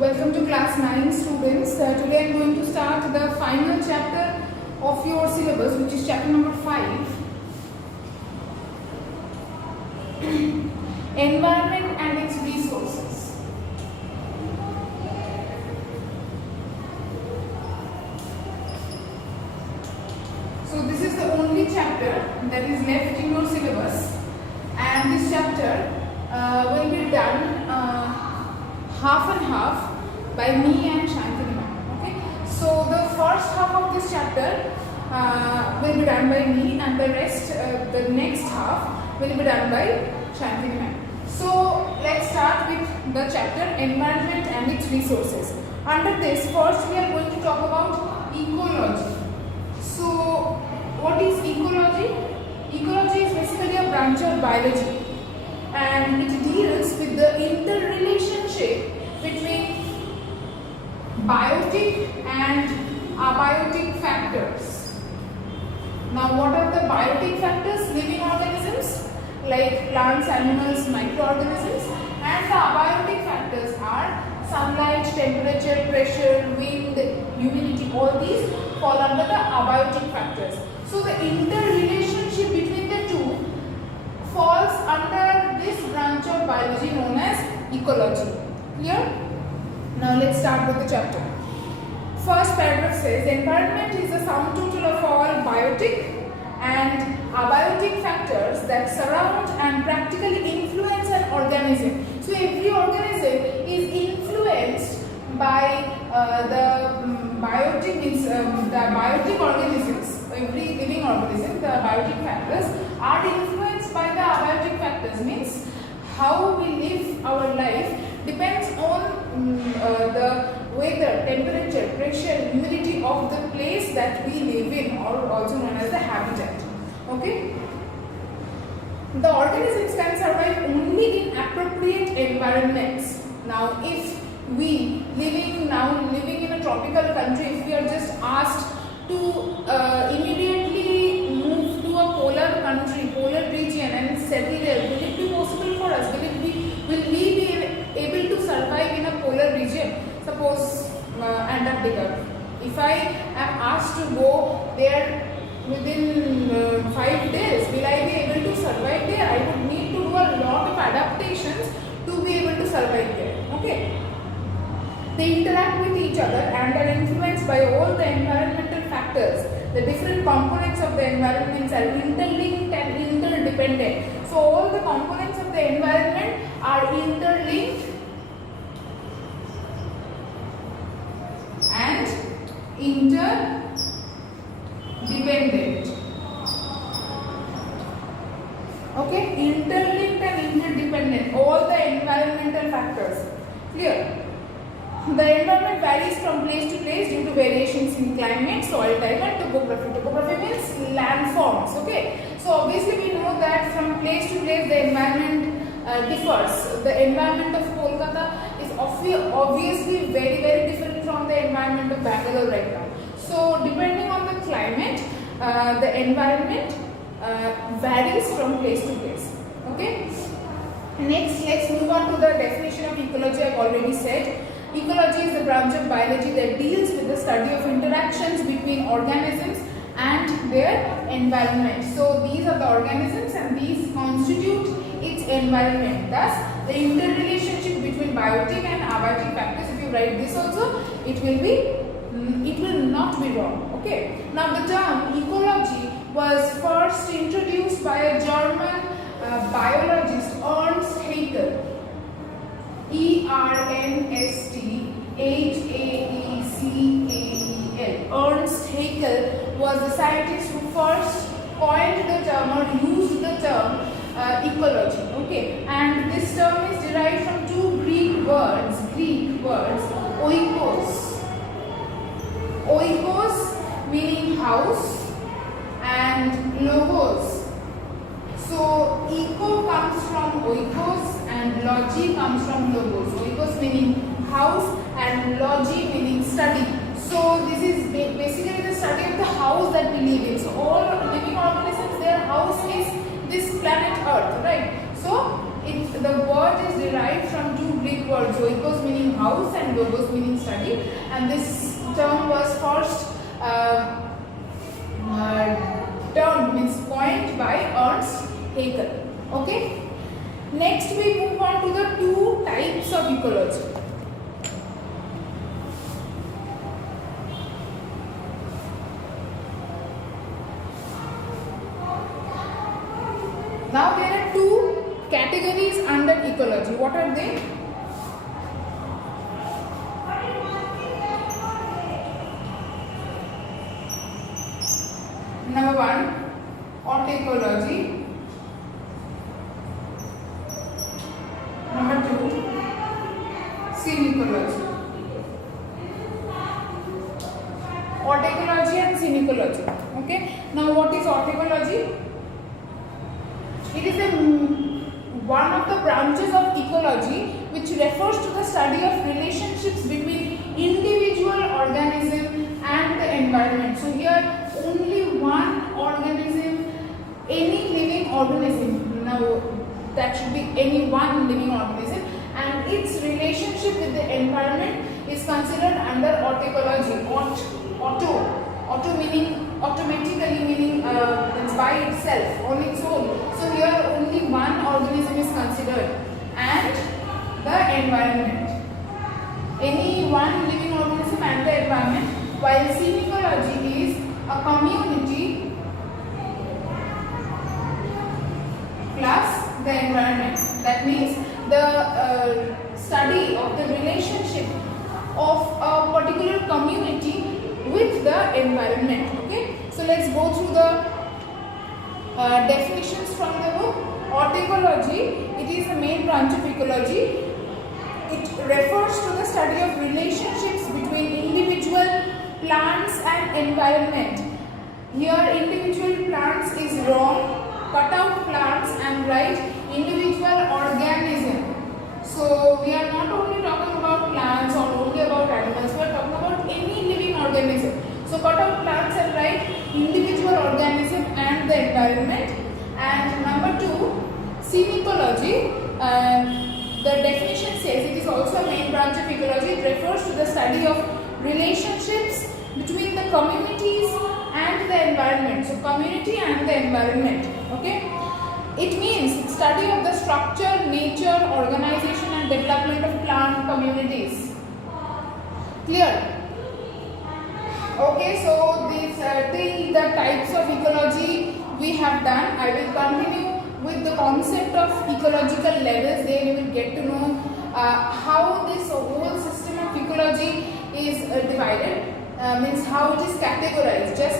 Welcome to class 9 students. Today I am going to start the final chapter of your syllabus, which is chapter number 5. Environment and its resources. So this is the only chapter that is left in your syllabus, and this chapter will be done half and half by me and Shantini ma'am. Okay, so the first half of this chapter will be done by me, and the rest, the next half will be done by Shantini ma'am. So let's start with the chapter Environment and its resources. Under this, first we are going to talk about ecology. So what is ecology? Ecology is basically a branch of biology, and it deals with the interrelationship between biotic and abiotic factors. Now, what are the biotic factors? Living organisms like plants, animals, microorganisms, and the abiotic factors are sunlight, temperature, pressure, wind, humidity. All these fall under the abiotic factors. So the interrelationship between the two falls under this branch of biology known as ecology. Clear? Now let's start with the chapter. First paragraph says, environment is the sum total of all biotic and abiotic factors that surround and practically influence an organism. So every organism is influenced by the biotic means the biotic organisms. Every living organism, the biotic factors are influenced by the abiotic factors. Means how we live our life depends on the weather, temperature, pressure, humidity of the place that we live in, or also known as the habitat. Okay. The organisms can survive only in appropriate environments. Now, if we living in a tropical country, if we are just asked to immediately move to a polar country, polar region, and settle there, will it be possible for us? Will we be able to survive in a polar region? Suppose Antarctica. If I am asked to go there within 5 days, will I be able to survive there? I would need to do a lot of adaptations to be able to survive there. Okay. They interact with each other and are influenced by all the environmental factors. The different components of the environments are interlinked and interdependent. So all the components of the environment are interlinked and interdependent. Okay, interlinked and interdependent, all the environmental factors. Clear? The environment varies from place to place due to variations in climate, soil type, and topography. Topography means landforms. Okay, so obviously we know that from place to place the environment differs. The environment of Kolkata is obviously very different from the environment of Bangalore right now. So depending on the climate, the environment varies from place to place. Okay. Next, let's move on to the definition of ecology. I've already said. Ecology is the branch of biology that deals with the study of interactions between organisms and their environment. So these are the organisms and these constitute its environment. Thus, the interrelationship between biotic and abiotic factors, if you write this also, it will not be wrong. Okay. Now the term ecology was first introduced by a German biologist Ernst Haeckel. Ernst Haeckel. Ernst Haeckel was the scientist who first coined the term or used the term ecology. Okay, and this term is derived from two Greek words, oikos. Oikos meaning house and logos. So eco comes from oikos and logy comes from logos. Oikos meaning house and logy meaning study. So this is basically the study of the house that we live in. So all living organisms, their house is this planet Earth, right? So the word is derived from two Greek words, oikos meaning house and logos meaning study, and this term was first termed means coined by Ernst Haeckel. Okay. Next we move on to the two types of ecology. Now there are two categories under ecology. What are they? Number one, autoecology. Number two, synecology. Autoecology and synecology. Okay. Now what is autoecology? It is one of the branches of ecology which refers to the study of relationships between individual organism and the environment. So here only one organism, any living organism, now that should be any one living organism, and its relationship with the environment is considered under autoecology. Auto meaning automatically, meaning it's by itself, on its own. So here only one organism is considered, and the environment, any one living organism and the environment, while synecology is a community plus the environment. That means the study of the relationship of a particular community with the environment. Okay, so let's go through the definitions from the book. Autoecology, it is the main branch of ecology. It refers to the study of relationships between individual plants and environment. Here individual plants is wrong, cut out plants and write individual organism. So we are not only talking about plants or only about animals, we are talking about any living organism. So cut out plants and write individual organism and the environment. And number two, synecology, the definition says it is also a main branch of ecology. It refers to the study of relationships between the communities and the environment. So community and the environment. Okay. It means study of the structure, nature, organization and development of plant communities. Clear? Okay, so these the types of ecology we have done. I will continue with the concept of ecological levels. Then you will get to know how this whole system of ecology is divided, means how it is categorized. Just